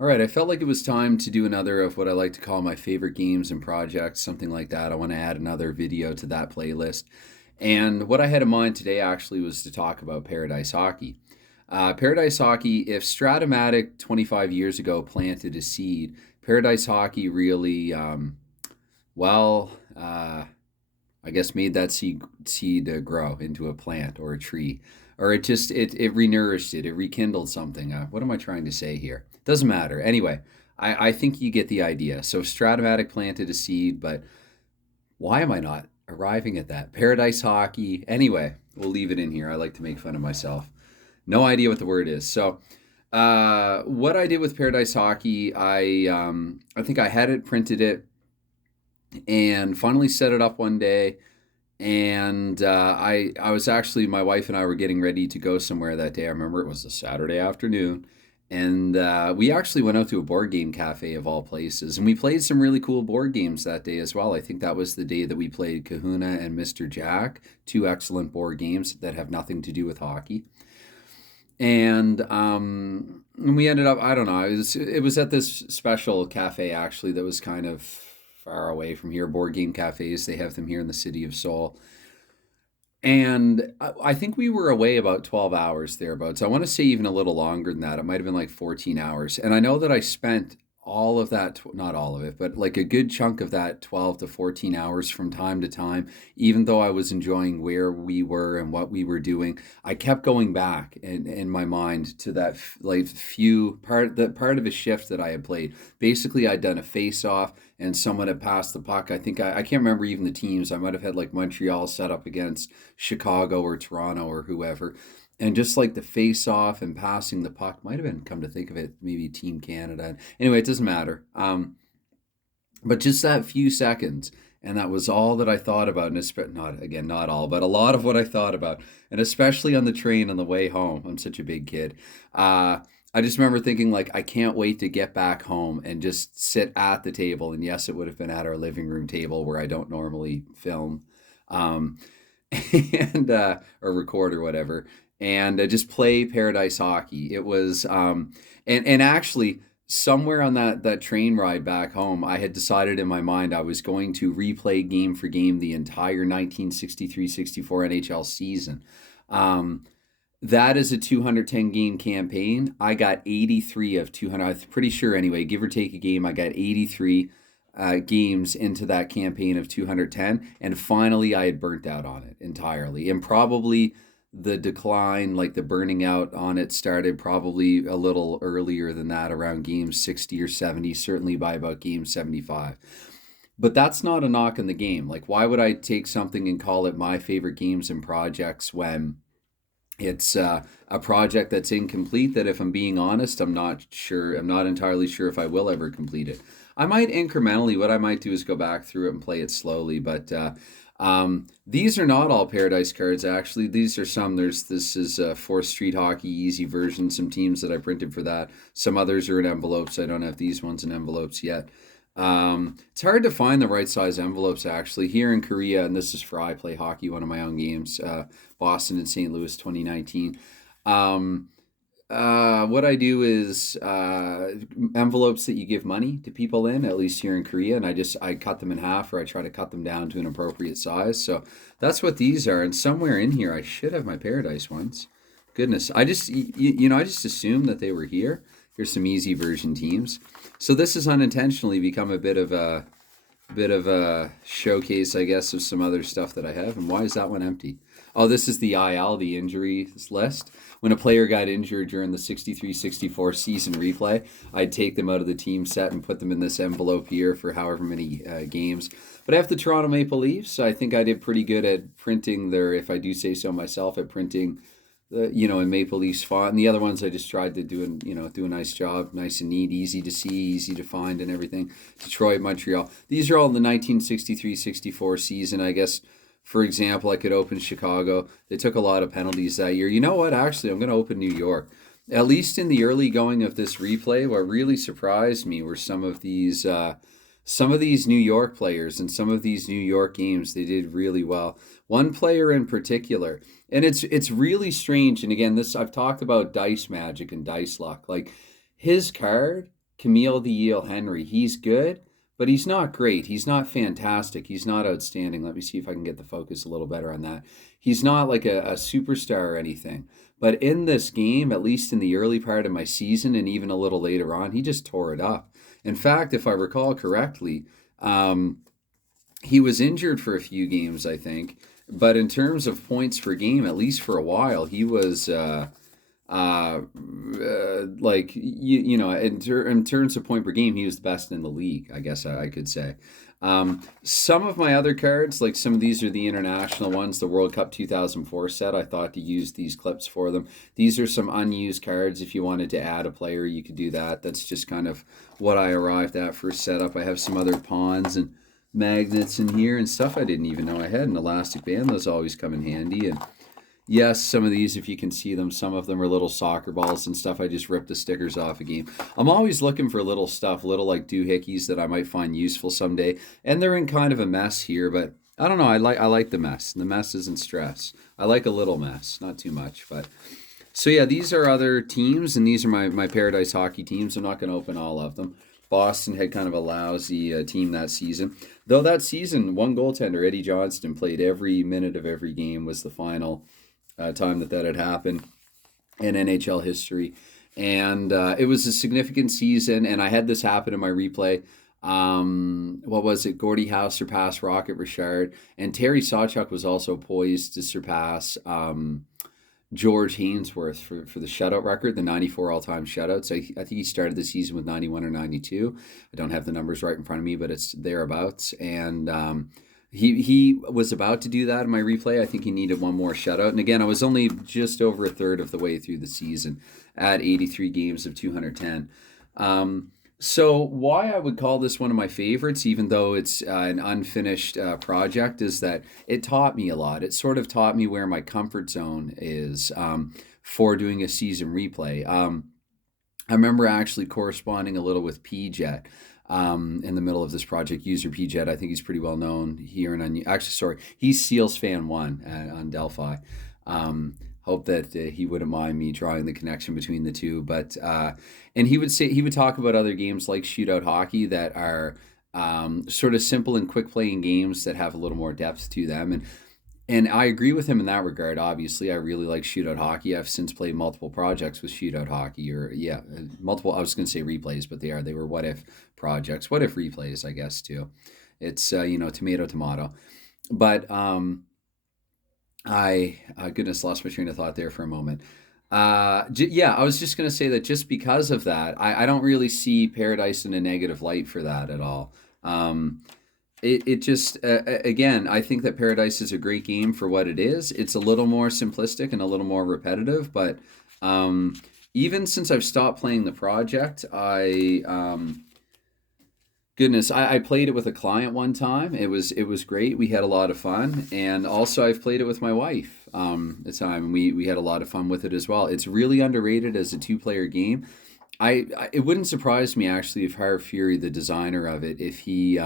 All right, I felt like it was time to do another of what I like to call my favorite games and projects, something like that. I want to add another video to that playlist. And what I had in mind today actually was to talk about Paradise Hockey. Paradise Hockey, if Stratomatic 25 years ago planted a seed, Paradise Hockey really, well, I guess made that seed grow into a plant or a tree, or it renourished it, it rekindled something. What am I trying to say here? Doesn't matter. Anyway, I think you get the idea. So Stratomatic planted a seed, but why am I not arriving at that? Paradise Hockey. Anyway, we'll leave it in here. I like to make fun of myself. No idea what the word is. So what I did with Paradise Hockey, I think I had it printed it and finally set it up one day. And I was actually, my wife and I were getting ready to go somewhere that day. I remember it was a Saturday afternoon. And we actually went out to a board game cafe of all places. And we played some really cool board games that day as well. I think that was the day that we played Kahuna and Mr. Jack, two excellent board games that have nothing to do with hockey. And we ended up, I don't know, it was at this special cafe actually that was kind of far away from here. Board game cafes, they have them here in the city of Seoul. And I think we were away about 12 hours thereabouts. I want to say even a little longer than that. It might have been like 14 hours. And I know that I spent all of that, not all of it, but like a good chunk of that 12 to 14 hours from time to time, even though I was enjoying where we were and what we were doing. I kept going back in my mind to that like that part of a shift that I had played. Basically, I'd done a face off and someone had passed the puck. I think I can't remember even the teams. I might have had like Montreal set up against Chicago or Toronto or whoever. And just like the face off and passing the puck might have been, come to think of it, maybe Team Canada. Anyway, it doesn't matter. But just that few seconds, and that was all that I thought about. And not again, not all, but a lot of what I thought about, and especially on the train on the way home. I'm such a big kid. I just remember thinking like, I can't wait to get back home and just sit at the table. And yes, it would have been at our living room table where I don't normally film, um, and or record or whatever, and just play Paradise Hockey. It was, and actually somewhere on that train ride back home, I had decided in my mind I was going to replay game for game the entire 1963-64 NHL season. Um, that is a 210 game campaign. I got 83 of 200. I'm pretty sure anyway, give or take a game. I got 83 games into that campaign of 210, and finally I had burnt out on it entirely. And probably the decline, like the burning out on it, started probably a little earlier than that, around game 60 or 70, certainly by about game 75. But that's not a knock on the game. Like, why would I take something and call it my favorite games and projects when it's a project that's incomplete, that if I'm being honest, I'm not entirely sure if I will ever complete it. I might incrementally, what I might do is go back through it and play it slowly, but these are not all Paradise cards, actually. These are some. This is 4th Street Hockey Easy version, some teams that I printed for that. Some others are in envelopes. I don't have these ones in envelopes yet. It's hard to find the right size envelopes actually here in Korea, and this is for I Play Hockey, one of my own games, Boston and St. Louis 2019. Um, what I do is envelopes that you give money to people in, at least here in Korea, and I cut them in half, or I try to cut them down to an appropriate size. So that's what these are, and somewhere in here I should have my Paradise ones. Goodness, I just assumed that they were here. Here's some easy version teams. So this has unintentionally become a bit of a showcase, I guess, of some other stuff that I have. And why is that one empty? Oh, this is the IL, the injuries list. When a player got injured during the 63-64 season replay, I'd take them out of the team set and put them in this envelope here for however many games. But I have the Toronto Maple Leafs. I think I did pretty good at printing their, if I do say so myself, at printing in Maple Leafs font. And the other ones I just tried to do a nice job, nice and neat, easy to see, easy to find, and everything. Detroit, Montreal. These are all the 1963-64 season, I guess. For example, I could open Chicago. They took a lot of penalties that year. You know what? Actually, I'm going to open New York. At least in the early going of this replay, what really surprised me were some of these New York players and some of these New York games. They did really well. One player in particular, and it's really strange. And again, this I've talked about dice magic and dice luck. Like his card. Camille the Eel Henry. He's good, but he's not great. He's not fantastic. He's not outstanding. Let me see if I can get the focus a little better on that. He's not like a superstar or anything. But in this game, at least in the early part of my season and even a little later on, he just tore it up. In fact, if I recall correctly, he was injured for a few games, I think. But in terms of points per game, at least for a while, he was like in terms of point per game, he was the best in the league. I guess I could say. Some of my other cards, like some of these are the international ones, the World Cup 2004 set. I thought to use these clips for them. These are some unused cards. If you wanted to add a player, you could do that. That's just kind of what I arrived at for setup. I have some other pawns and magnets in here and stuff I didn't even know I had. An elastic band, those always come in handy. And yes, some of these, if you can see them, some of them are little soccer balls and stuff. I just ripped the stickers off a game. I'm always looking for little stuff, little like doohickeys that I might find useful someday. And they're in kind of a mess here, but I don't know. I like the mess. The mess isn't stress. I like a little mess, not too much. But so yeah, these are other teams, and these are my Pairadice hockey teams. I'm not going to open all of them. Boston had kind of a lousy team that season. Though that season, one goaltender, Eddie Johnston, played every minute of every game, was the final time that had happened in NHL history. And it was a significant season, and I had this happen in my replay. What was it? Gordie Howe surpassed Rocket Richard, and Terry Sawchuk was also poised to surpass George Hainsworth for the shutout record, the 94 all-time shutouts. I think he started the season with 91 or 92. I don't have the numbers right in front of me, but it's thereabouts. And he was about to do that in my replay. I think he needed one more shutout. And again, I was only just over a third of the way through the season at 83 games of 210. So why I would call this one of my favorites, even though it's an unfinished project, is that it taught me a lot. It sort of taught me where my comfort zone is for doing a season replay. I remember actually corresponding a little with PJet in the middle of this project. User PJet, I think he's pretty well known here. He's Seals Fan 1 on Delphi. Hope that he wouldn't mind me drawing the connection between the two. But and he would talk about other games like shootout hockey that are sort of simple and quick playing games that have a little more depth to them. And I agree with him in that regard. Obviously, I really like shootout hockey. I've since played multiple projects with shootout hockey, multiple. I was going to say replays, but they were what if projects, what if replays, I guess too. It's tomato tomato, but goodness, lost my train of thought there for a moment. I was just going to say that just because of that, I don't really see Pairadice in a negative light for that at all. It just, again, I think that Pairadice is a great game for what it is. It's a little more simplistic and a little more repetitive, but even since I've stopped playing the project, I played it with a client one time. It was great. We had a lot of fun, and also I've played it with my wife the time, and we had a lot of fun with it as well. It's really underrated as a two-player game. It wouldn't surprise me actually if Harv Fury, the designer of it, if he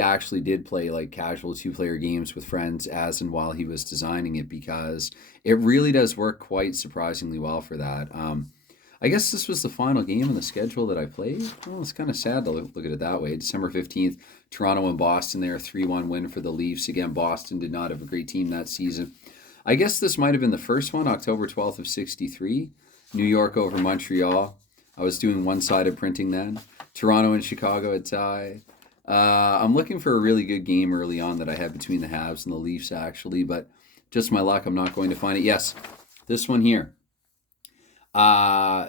actually did play like casual two-player games with friends as and while he was designing it, because it really does work quite surprisingly well for that. I guess this was the final game in the schedule that I played. Well, it's kind of sad to look at it that way. December 15th, Toronto and Boston there, 3-1 win for the Leafs. Again, Boston did not have a great team that season. I guess this might have been the first one, October 12th of 63. New York over Montreal. I was doing one-sided printing then. Toronto and Chicago had tied. I'm looking for a really good game early on that I had between the Habs and the Leafs, actually, but just my luck, I'm not going to find it. Yes, this one here.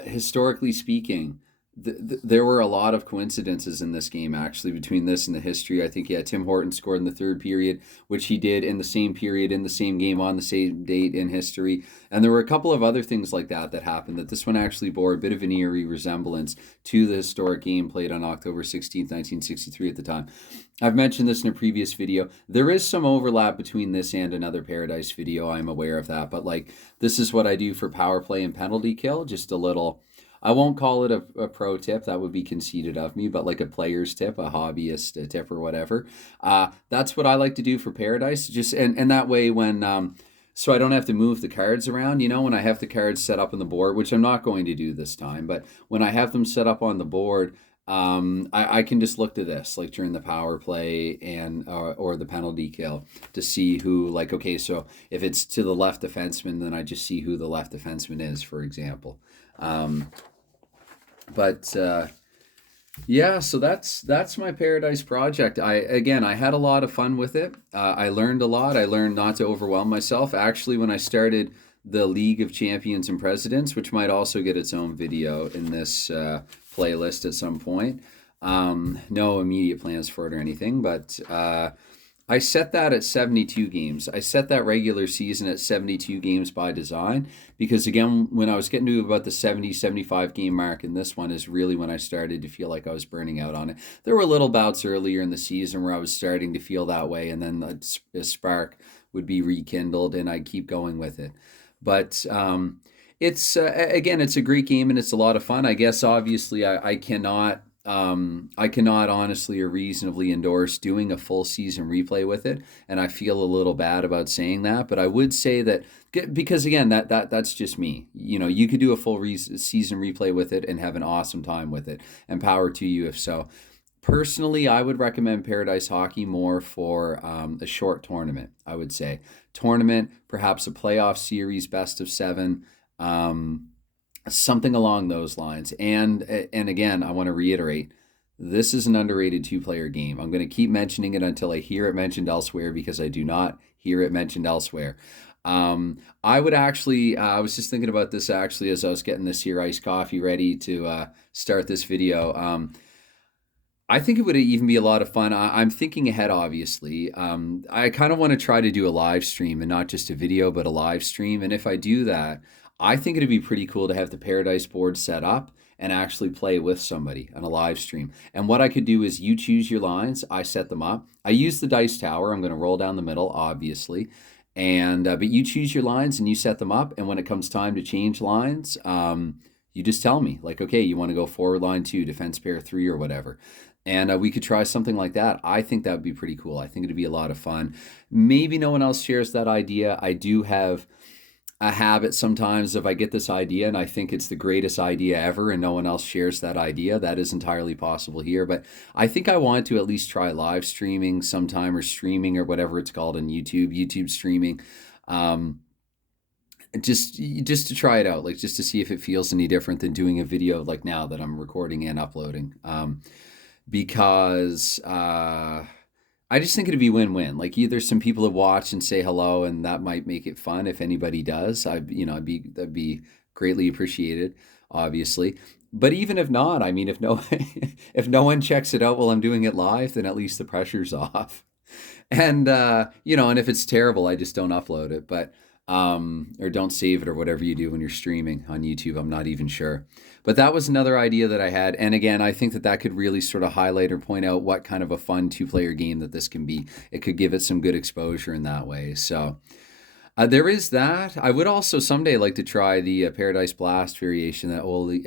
Historically speaking, there were a lot of coincidences in this game, actually, between this and the history. I think, Tim Horton scored in the third period, which he did in the same period, in the same game, on the same date in history. And there were a couple of other things like that happened, that this one actually bore a bit of an eerie resemblance to the historic game played on October 16th, 1963 at the time. I've mentioned this in a previous video. There is some overlap between this and another Pairadice video. I'm aware of that. But, this is what I do for power play and penalty kill. Just a little... I won't call it a pro tip. That would be conceited of me, but like a player's tip, a hobbyist tip or whatever. That's what I like to do for Pairadice. And that way when so I don't have to move the cards around. When I have the cards set up on the board, which I'm not going to do this time, but when I have them set up on the board, I can just look to this, like during the power play and or the penalty kill, to see who, like, okay, so if it's to the left defenseman, then I just see who the left defenseman is, for example. Um, but Yeah, so that's my Paradise project. I had a lot of fun with it. I learned a lot. I learned not to overwhelm myself. Actually, when I started the League of Champions and Presidents, which might also get its own video in this playlist at some point. No immediate plans for it or anything, but I set that at 72 games. I set that regular season at 72 games by design because, again, when I was getting to about the 70, 75 game mark, and this one is really when I started to feel like I was burning out on it. There were little bouts earlier in the season where I was starting to feel that way, and then a spark would be rekindled, and I'd keep going with it. But it's again, it's a great game and it's a lot of fun. I guess obviously I cannot honestly or reasonably endorse doing a full season replay with it, and I feel a little bad about saying that. But I would say that because, again, that's just me. You could do a full season replay with it and have an awesome time with it, and power to you if so. Personally, I would recommend Paradise Hockey more for a short tournament. I would say tournament, perhaps a playoff series, best of seven. Something along those lines. And again, I want to reiterate, this is an underrated two-player game. I'm going to keep mentioning it until I hear it mentioned elsewhere, because I do not hear it mentioned elsewhere. I would actually, I was just thinking about this actually as I was getting this here iced coffee ready to start this video. I think it would even be a lot of fun. I'm thinking ahead, obviously. I kind of want to try to do a live stream, and not just a video, but a live stream. And if I do that, I think it'd be pretty cool to have the Paradise board set up and actually play with somebody on a live stream. And what I could do is, you choose your lines, I set them up. I use the dice tower. I'm going to roll down the middle, obviously. And but you choose your lines and you set them up. And when it comes time to change lines, you just tell me, like, okay, you want to go forward line 2, defense pair 3, or whatever. And we could try something like that. I think that would be pretty cool. I think it'd be a lot of fun. Maybe no one else shares that idea. I do have a habit sometimes, if I get this idea and I think it's the greatest idea ever and no one else shares that idea, that is entirely possible here. But I think I want to at least try live streaming sometime, or streaming, or whatever it's called on YouTube streaming. Um, just to try it out, like, just to see if it feels any different than doing a video like now that I'm recording and uploading. Because I just think it'd be win-win. Like, either some people that watch and say hello, and that might make it fun if anybody does. That'd be greatly appreciated, obviously. But even if not, I mean, if no if no one checks it out while I'm doing it live, then at least the pressure's off. And and if it's terrible, I just don't upload it, but or don't save it, or whatever you do when you're streaming on YouTube. I'm not even sure. But that was another idea that I had. And again, I think that could really sort of highlight or point out what kind of a fun two-player game that this can be. It could give it some good exposure in that way. So there is that. I would also someday like to try the Paradise Blast variation that Oli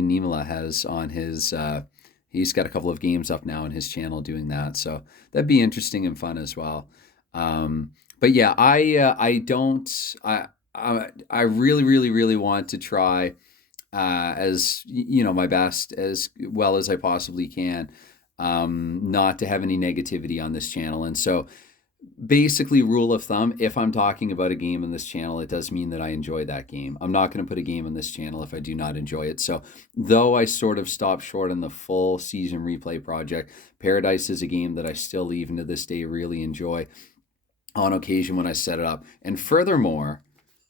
Nimala has on his. He's got a couple of games up now on his channel doing that. So that'd be interesting and fun as well. But yeah, I really, really, really want to try as my best, as well as I possibly can, not to have any negativity on this channel. And so, basically, rule of thumb, if I'm talking about a game on this channel, it does mean that I enjoy that game. I'm not going to put a game on this channel if I do not enjoy it. So though I sort of stopped short on the full season replay project, Paradise is a game that I still, even to this day, really enjoy on occasion when I set it up. And furthermore,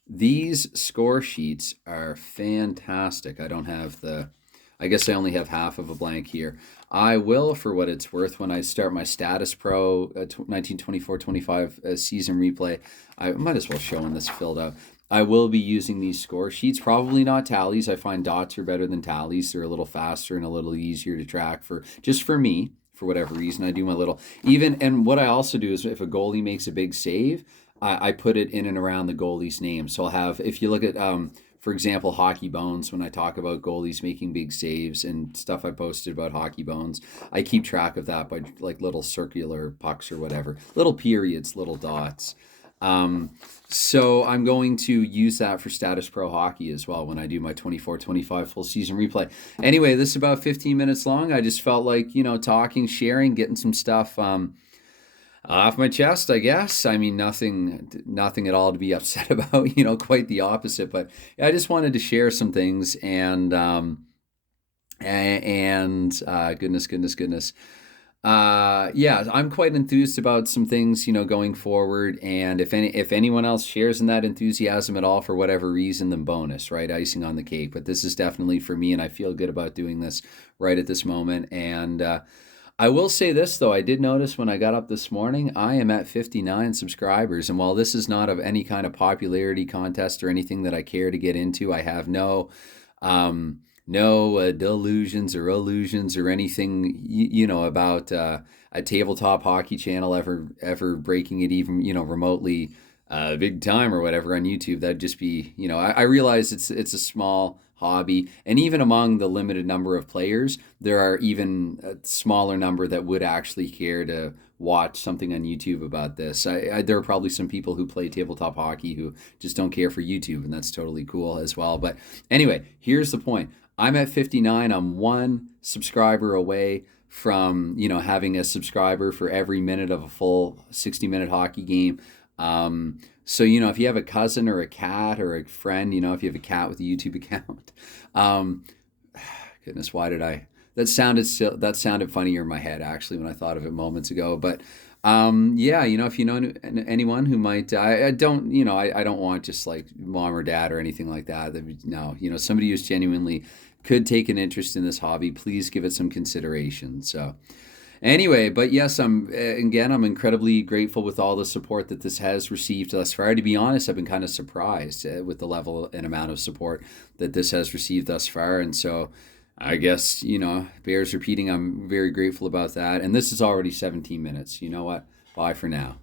these score sheets are fantastic. I guess I only have half of a blank here. I will, for what it's worth, when I start my Status Pro 1924-25 season replay, I might as well show when this filled out. I will be using these score sheets, probably not tallies. I find dots are better than tallies. They're a little faster and a little easier to track for me. For whatever reason, I do my little and what I also do is, if a goalie makes a big save, I put it in and around the goalie's name. So I'll have, if you look at, for example, Hockey Bones, when I talk about goalies making big saves and stuff I posted about Hockey Bones, I keep track of that by like little circular pucks or whatever, little periods, little dots. Um, so I'm going to use that for Status Pro Hockey as well when I do my 24-25 full season replay. Anyway, this is about 15 minutes long. I just felt like, talking, sharing, getting some stuff off my chest, I guess. I mean, nothing at all to be upset about, quite the opposite. But I just wanted to share some things and goodness. Yeah, I'm quite enthused about some things, going forward. And if anyone else shares in that enthusiasm at all for whatever reason, then bonus, right? Icing on the cake. But this is definitely for me, and I feel good about doing this right at this moment. And I will say this though, I did notice when I got up this morning, I am at 59 subscribers. And while this is not of any kind of popularity contest or anything that I care to get into, I have no delusions or illusions or anything about a tabletop hockey channel ever breaking it even remotely big time or whatever on YouTube. That'd just be I realize it's a small hobby, and even among the limited number of players, there are even a smaller number that would actually care to watch something on YouTube about this. There are probably some people who play tabletop hockey who just don't care for YouTube, and that's totally cool as well. But anyway, here's the point. I'm at 59. I'm one subscriber away from, having a subscriber for every minute of a full 60-minute hockey game. So, if you have a cousin or a cat or a friend, if you have a cat with a YouTube account, um, goodness, why did I? That sounded funnier in my head actually when I thought of it moments ago. But yeah, if you know anyone who might, I don't, I don't want just like mom or dad or anything like that. No, somebody who's genuinely could take an interest in this hobby, please give it some consideration. So. Anyway, but yes, I'm incredibly grateful with all the support that this has received thus far. To be honest, I've been kind of surprised with the level and amount of support that this has received thus far, and so I guess bears repeating. I'm very grateful about that. And this is already 17 minutes. You know what? Bye for now.